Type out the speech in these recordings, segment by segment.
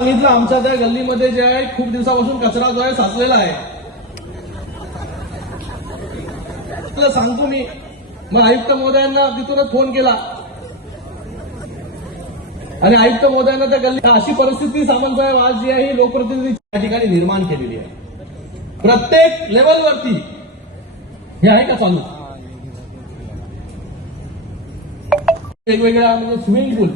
सांगितलं आमच्या त्या गल्लीमध्ये जे आहे खूप दिवसापासून कचरा जो आहे साचलेला आहे. तुला सांगतो मी. मग आयुक्त महोदयांना तिथूनच फोन केला आणि आयुक्त महोदयांना त्या गल्ली अशी परिस्थिती सामंत साहेब आज जी आहे ही लोकप्रतिनिधी त्या ठिकाणी निर्माण केलेली आहे. प्रत्येक लेवलवरती हे आहे का चालू वेगवेगळ्या म्हणजे स्विमिंग पूल.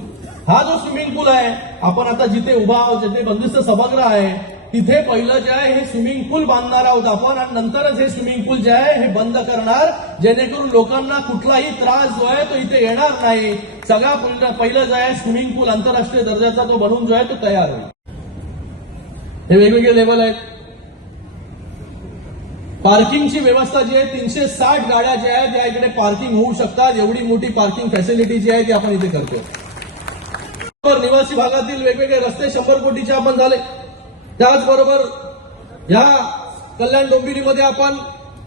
हा जो स्विमिंग पूल आहे आपण आता जिथे उभा आहोत जिथे बंदिस्त सभागृह आहे तिथे पहिलं जे आहे हे स्विमिंग पूल बांधणार आहोत आपण आणि नंतरच हे स्विमिंग पूल जे आहे हे बंद करणार जेणेकरून लोकांना कुठलाही त्रास जो आहे तो इथे येणार नाही. सगळा पहिलं जे आहे स्विमिंग पूल आंतरराष्ट्रीय दर्जाचा तो बनवून जो आहे तो तयार होईल. हे वेगवेगळे लेवल आहेत. पार्किंगची व्यवस्था जी आहे 360 गाड्या ज्या आहेत या इकडे पार्किंग होऊ शकतात एवढी मोठी पार्किंग फॅसिलिटी जी आहे ती आपण इथे करतो. निवासी भागातील वेगवेगळे रस्ते 100 कोटीचे आपण झाले. त्याचबरोबर या कल्याण डोंबिवलीमध्ये आपण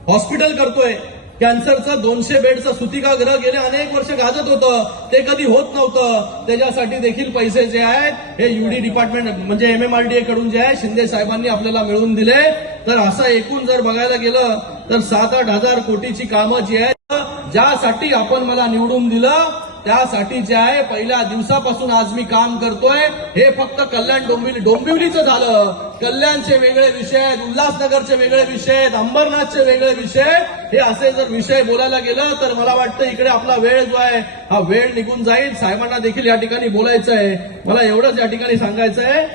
हॉस्पिटल करतोय. कॅन्सरचं 200 बेडचं सुतिकागृह गेले अनेक वर्ष गाजत होतं ते कधी होत नव्हतं. त्याच्यासाठी देखील पैसे जे आहेत हे यूडी डिपार्टमेंट म्हणजे MMRDA कडून जे आहे शिंदे साहेबांनी आपल्याला मिळवून दिले. तर असं एकूण जर बघायला गेलं तर 7-8 हजार कोटीची कामं जी आहेत ज्यासाठी आपण मला निवडून दिलं त्यासाठी जे आहे पहिल्या दिवसापासून आज मी काम करतोय. हे फक्त कल्याण डोंबिवलीचं झालं. कल्याणचे वेगळे विषय आहेत, उल्हासनगरचे वेगळे विषय आहेत, अंबरनाथचे वेगळे विषय. हे असे जर विषय बोलायला गेलं तर मला वाटतं इकडे आपला वेळ जो आहे हा वेळ निघून जाईल. साहेबांना देखील या ठिकाणी बोलायचं आहे. मला एवढंच या ठिकाणी सांगायचं आहे